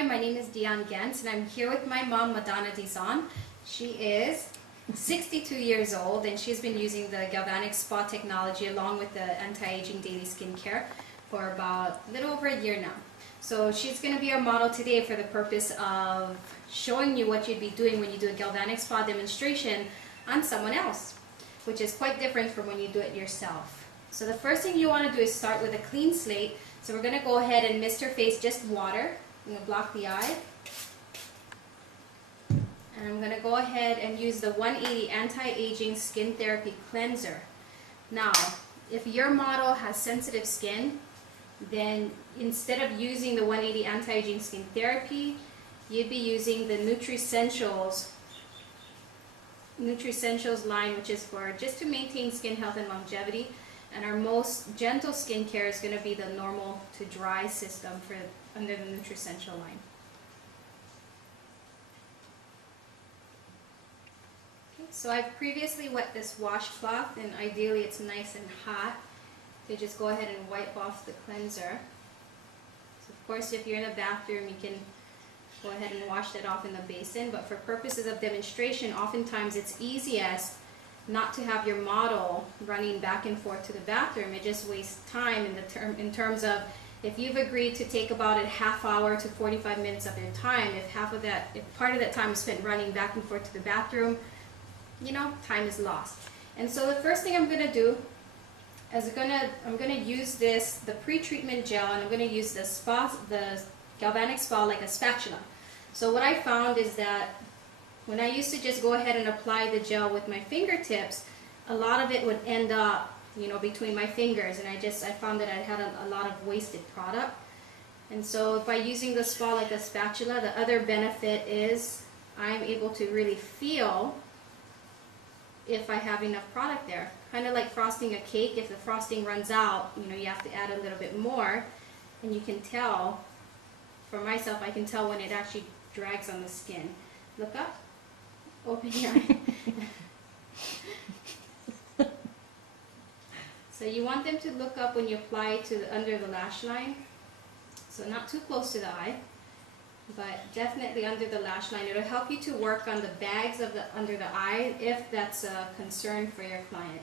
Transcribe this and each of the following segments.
Hi, my name is Dion Gens, and I'm here with my mom, Madonna Dizon. She is 62 years old, and she's been using the Galvanic Spa technology along with the anti-aging daily skincare for about a little over a year now. So she's going to be our model today for the purpose of showing you what you'd be doing when you do a Galvanic Spa demonstration on someone else, which is quite different from when you do it yourself. So the first thing you want to do is start with a clean slate. So we're going to go ahead and mist her face just water. I'm going to block the eye. And I'm going to go ahead and use the 180 Anti-Aging Skin Therapy Cleanser. Now, if your model has sensitive skin, then instead of using the 180 Anti-Aging Skin Therapy, you'd be using the Nutricentials line, which is for just to maintain skin health and longevity. And our most gentle skincare is going to be the normal to dry system for under the Nutricential line. Okay, so I've previously wet this washcloth, and ideally it's nice and hot to just go ahead and wipe off the cleanser. So of course, if you're in a bathroom, you can go ahead and wash that off in the basin, but for purposes of demonstration, oftentimes it's easiest not to have your model running back and forth to the bathroom. It just wastes time in terms of if you've agreed to take about a half hour to 45 minutes of your time, if part of that time is spent running back and forth to the bathroom, you know, time is lost. And so the first thing I'm going to do is I'm going to use the pre-treatment gel, and I'm going to use the Galvanic Spa like a spatula. So what I found is that when I used to just go ahead and apply the gel with my fingertips, a lot of it would end up, you know, between my fingers, and I found that I had a lot of wasted product. And so by using the spa like a spatula, the other benefit is I'm able to really feel if I have enough product there. Kind of like frosting a cake. If the frosting runs out, you know, you have to add a little bit more, and you can tell, for myself, I can tell when it actually drags on the skin. Look up. Open your eye. So you want them to look up when you apply to under the lash line. So not too close to the eye, but definitely under the lash line. It'll help you to work on the bags of under the eye if that's a concern for your client.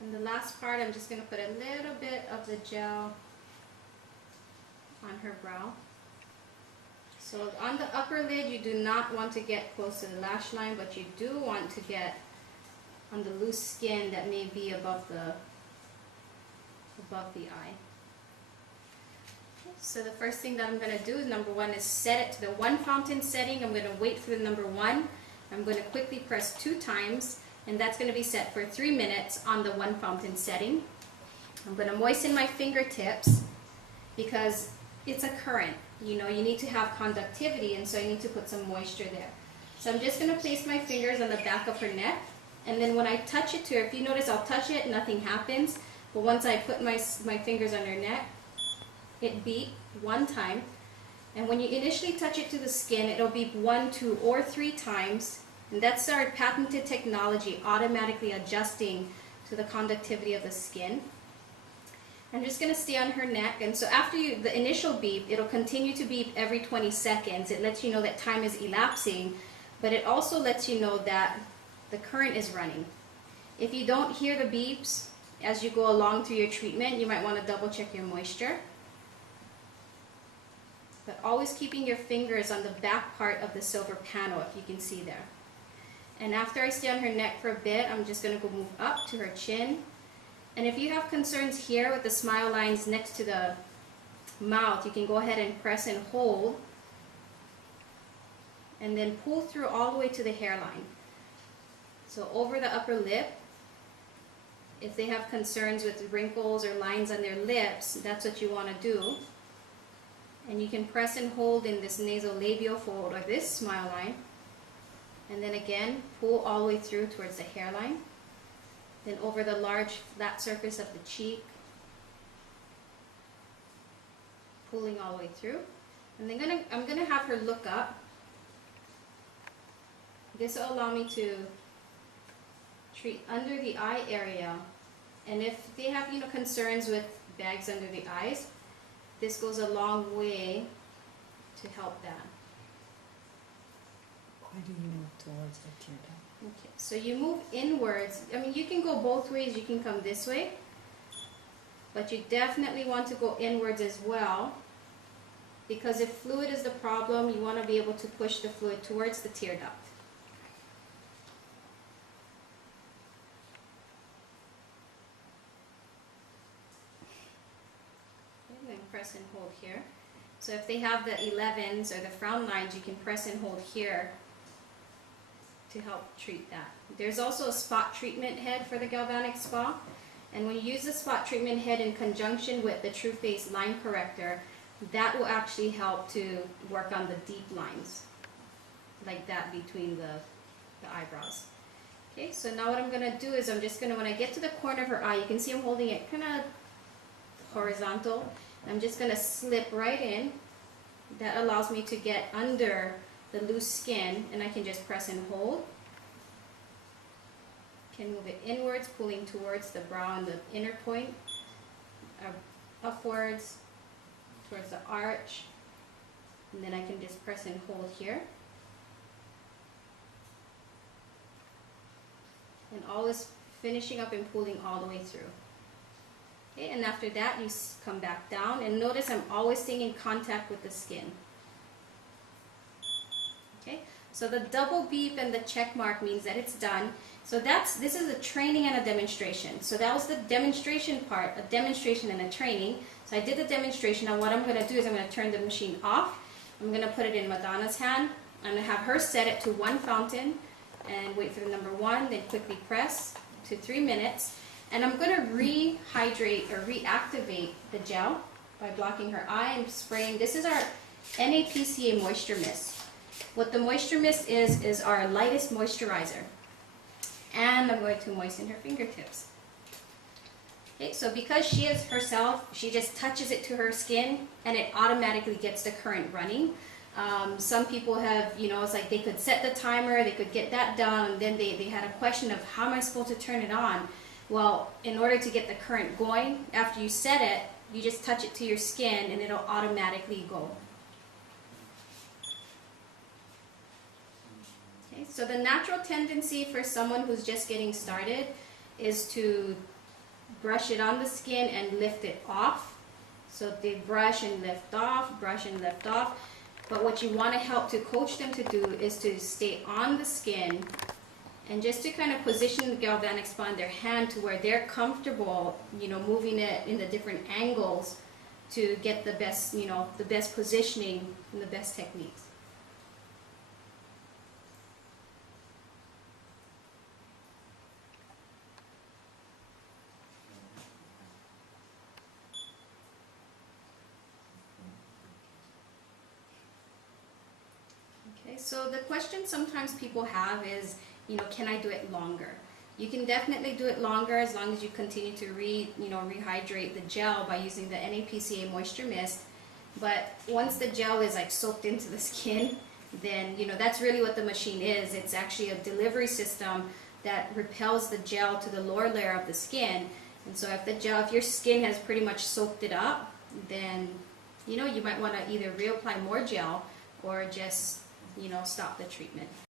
And the last part, I'm just going to put a little bit of the gel on her brow. So on the upper lid, you do not want to get close to the lash line, but you do want to get on the loose skin that may be above the eye. So the first thing that I'm going to do is, number one, is set it to the 1 fountain setting. I'm going to wait for the number 1. I'm going to quickly press 2 times. And that's going to be set for 3 minutes on the 1 fountain setting. I'm going to moisten my fingertips because it's a current. You know, you need to have conductivity, and so you need to put some moisture there. So I'm just going to place my fingers on the back of her neck, and then when I touch it to her, if you notice, I'll touch it, nothing happens. But once I put my fingers on her neck, it beeps 1 time. And when you initially touch it to the skin, it'll beep 1, 2, or 3 times. And that's our patented technology, automatically adjusting to the conductivity of the skin. I'm just going to stay on her neck, and so after the initial beep, it'll continue to beep every 20 seconds. It lets you know that time is elapsing, but it also lets you know that the current is running. If you don't hear the beeps as you go along through your treatment, you might want to double check your moisture. But always keeping your fingers on the back part of the silver panel, if you can see there. And after I stay on her neck for a bit, I'm just going to go move up to her chin. And if you have concerns here with the smile lines next to the mouth, you can go ahead and press and hold. And then pull through all the way to the hairline. So over the upper lip, if they have concerns with wrinkles or lines on their lips, that's what you want to do. And you can press and hold in this nasolabial fold or this smile line. And then again, pull all the way through towards the hairline. Then over the large flat surface of the cheek. Pulling all the way through. And then I'm going to have her look up. This will allow me to treat under the eye area. And if they have, you know, concerns with bags under the eyes, this goes a long way to help that. Why do you move towards the tear duct? Okay, so you move inwards. I mean, you can go both ways. You can come this way, but you definitely want to go inwards as well, because if fluid is the problem, you want to be able to push the fluid towards the tear duct. Okay, and press and hold here. So if they have the 11s or the frown lines, you can press and hold here to help treat that. There's also a spot treatment head for the Galvanic Spa, and when you use the spot treatment head in conjunction with the True Face line corrector, that will actually help to work on the deep lines like that between the eyebrows. Okay, so now what I'm going to do is I'm just going to, when I get to the corner of her eye, you can see I'm holding it kind of horizontal. I'm just going to slip right in. That allows me to get under the loose skin, and I can just press and hold. Can move it inwards, pulling towards the brow and the inner point, upwards towards the arch, and then I can just press and hold here. And always finishing up and pulling all the way through. Okay, and after that you come back down, and notice I'm always staying in contact with the skin. Okay, so the double beep and the check mark means that it's done. So this is a training and a demonstration. So that was the demonstration part, a demonstration and a training. So I did the demonstration. Now what I'm going to do is I'm going to turn the machine off. I'm going to put it in Madonna's hand. I'm going to have her set it to 1 fountain and wait for the number 1, then quickly press to 3 minutes. And I'm going to rehydrate or reactivate the gel by blocking her eye and spraying. This is our NAPCA Moisture Mist. What the Moisture Mist is our lightest moisturizer. And I'm going to moisten her fingertips. Okay, so because she is herself, she just touches it to her skin and it automatically gets the current running. Some people have, you know, it's like they could set the timer, they could get that done, and then they had a question of how am I supposed to turn it on? Well, in order to get the current going, after you set it, you just touch it to your skin and it'll automatically go. Okay, so the natural tendency for someone who's just getting started is to brush it on the skin and lift it off. So they brush and lift off, brush and lift off. But what you want to help to coach them to do is to stay on the skin and just to kind of position the Galvanic Spa in their hand to where they're comfortable, you know, moving it in the different angles to get the best, you know, the best positioning and the best techniques. Okay, so the question sometimes people have is, you know, can I do it longer? You can definitely do it longer as long as you continue to rehydrate the gel by using the NAPCA Moisture Mist. But once the gel is like soaked into the skin, then, you know, that's really what the machine is. It's actually a delivery system that repels the gel to the lower layer of the skin. And so if your skin has pretty much soaked it up, then, you know, you might want to either reapply more gel or just, you know, stop the treatment.